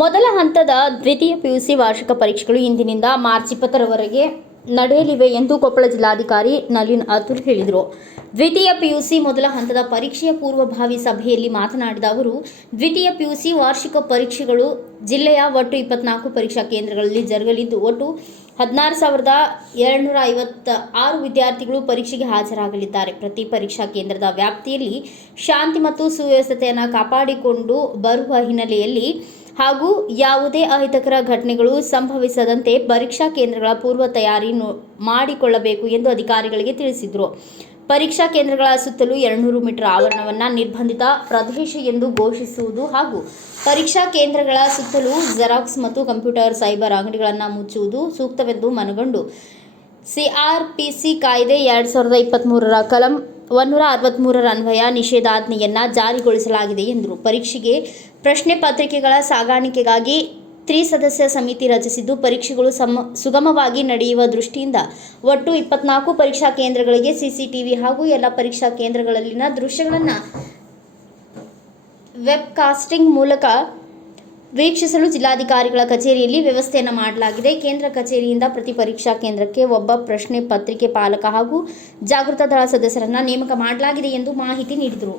ಜಿಲ್ಲೆಯ ದ್ವಿತೀಯ ಪಿಯುಸಿ ವಾರ್ಷಿಕ ಪರೀಕ್ಷೆಗಳು ಇಂದಿನಿಂದ ಮಾರ್ಚ್ ಇಪ್ಪತ್ತರವರೆಗೆ ನಡೆಯಲಿವೆ ಎಂದು ಕೊಪ್ಪಳ ಜಿಲ್ಲಾಧಿಕಾರಿ ನಲಿನ್ ಅತುಲ್ ಹೇಳಿದರು. ದ್ವಿತೀಯ ಪಿಯುಸಿ ಮೊದಲ ಹಂತದ ಪರೀಕ್ಷೆಯ ಪೂರ್ವಭಾವಿ ಸಭೆಯಲ್ಲಿ ಮಾತನಾಡಿದ ಅವರು, ದ್ವಿತೀಯ ಪಿಯುಸಿ ವಾರ್ಷಿಕ ಪರೀಕ್ಷೆಗಳು ಜಿಲ್ಲೆಯ ಒಟ್ಟು ಇಪ್ಪತ್ನಾಲ್ಕು ಪರೀಕ್ಷಾ ಕೇಂದ್ರಗಳಲ್ಲಿ ಜರುಗಲಿದ್ದು, ಒಟ್ಟು ಹದಿನಾರು ಸಾವಿರದ ಎರಡುನೂರ ಐವತ್ತ ಆರು ವಿದ್ಯಾರ್ಥಿಗಳು ಪರೀಕ್ಷೆಗೆ ಹಾಜರಾಗಲಿದ್ದಾರೆ. ಪ್ರತಿ ಪರೀಕ್ಷಾ ಕೇಂದ್ರದ ವ್ಯಾಪ್ತಿಯಲ್ಲಿ ಶಾಂತಿ ಮತ್ತು ಸುವ್ಯವಸ್ಥೆಯನ್ನು ಕಾಪಾಡಿಕೊಂಡು ಬರುವ ಹಿನ್ನೆಲೆಯಲ್ಲಿ ಹಾಗೂ ಯಾವುದೇ ಅಹಿತಕರ ಘಟನೆಗಳು ಸಂಭವಿಸದಂತೆ ಪರೀಕ್ಷಾ ಕೇಂದ್ರಗಳ ಪೂರ್ವ ತಯಾರಿ ಮಾಡಿಕೊಳ್ಳಬೇಕು ಎಂದು ಅಧಿಕಾರಿಗಳಿಗೆ ತಿಳಿಸಿದರು. ಪರೀಕ್ಷಾ ಕೇಂದ್ರಗಳ ಸುತ್ತಲೂ ಎರಡುನೂರು ಮೀಟರ್ ಆವರಣವನ್ನು ನಿರ್ಬಂಧಿತ ಪ್ರದೇಶ ಎಂದು ಘೋಷಿಸುವುದು ಹಾಗೂ ಪರೀಕ್ಷಾ ಕೇಂದ್ರಗಳ ಸುತ್ತಲೂ ಜೆರಾಕ್ಸ್ ಮತ್ತು ಕಂಪ್ಯೂಟರ್ ಸೈಬರ್ ಅಂಗಡಿಗಳನ್ನು ಮುಚ್ಚುವುದು ಸೂಕ್ತವೆಂದು ಮನಗಂಡು. ಸಿಆರ್ಪಿಸಿ ಕಾಯ್ದೆ ಎರಡು ಸಾವಿರದ ಇಪ್ಪತ್ತ್ಮೂರರ ಕಲಂ ಒನ್ನೂರ ಅರವತ್ತ್ಮೂರರ ಅನ್ವಯ ನಿಷೇಧಾಜ್ಞೆಯನ್ನು ಜಾರಿಗೊಳಿಸಲಾಗಿದೆ ಎಂದರು. ಪರೀಕ್ಷೆಗೆ ಪ್ರಶ್ನೆ ಪತ್ರಿಕೆಗಳ ಸಾಗಾಣಿಕೆಗಾಗಿ ತ್ರಿಸದಸ್ಯ ಸಮಿತಿ ರಚಿಸಿದ್ದು, ಪರೀಕ್ಷೆಗಳು ಸಮ, ಸುಗಮವಾಗಿ ನಡೆಯುವ ದೃಷ್ಟಿಯಿಂದ ಒಟ್ಟು ಇಪ್ಪತ್ನಾಲ್ಕು ಪರೀಕ್ಷಾ ಕೇಂದ್ರಗಳಿಗೆ ಸಿಸಿಟಿವಿ ಹಾಗೂ ಎಲ್ಲ ಪರೀಕ್ಷಾ ಕೇಂದ್ರಗಳಲ್ಲಿನ ದೃಶ್ಯಗಳನ್ನು ವೆಬ್ ಕಾಸ್ಟಿಂಗ್ ಮೂಲಕ ವೀಕ್ಷಿಸಲು ಜಿಲ್ಲಾಧಿಕಾರಿಗಳ ಕಚೇರಿಯಲ್ಲಿ ವ್ಯವಸ್ಥೆಯನ್ನು ಮಾಡಲಾಗಿದೆ. ಕೇಂದ್ರ ಕಚೇರಿಯಿಂದ ಪ್ರತಿ ಪರೀಕ್ಷಾ ಕೇಂದ್ರಕ್ಕೆ ಒಬ್ಬ ಪ್ರಶ್ನೆ ಪತ್ರಿಕೆ ಪಾಲಕ ಹಾಗೂ ಜಾಗೃತ ದಳ ಸದಸ್ಯರನ್ನ ನೇಮಕ ಮಾಡಲಾಗಿದೆ ಎಂದು ಮಾಹಿತಿ ನೀಡಿದರು.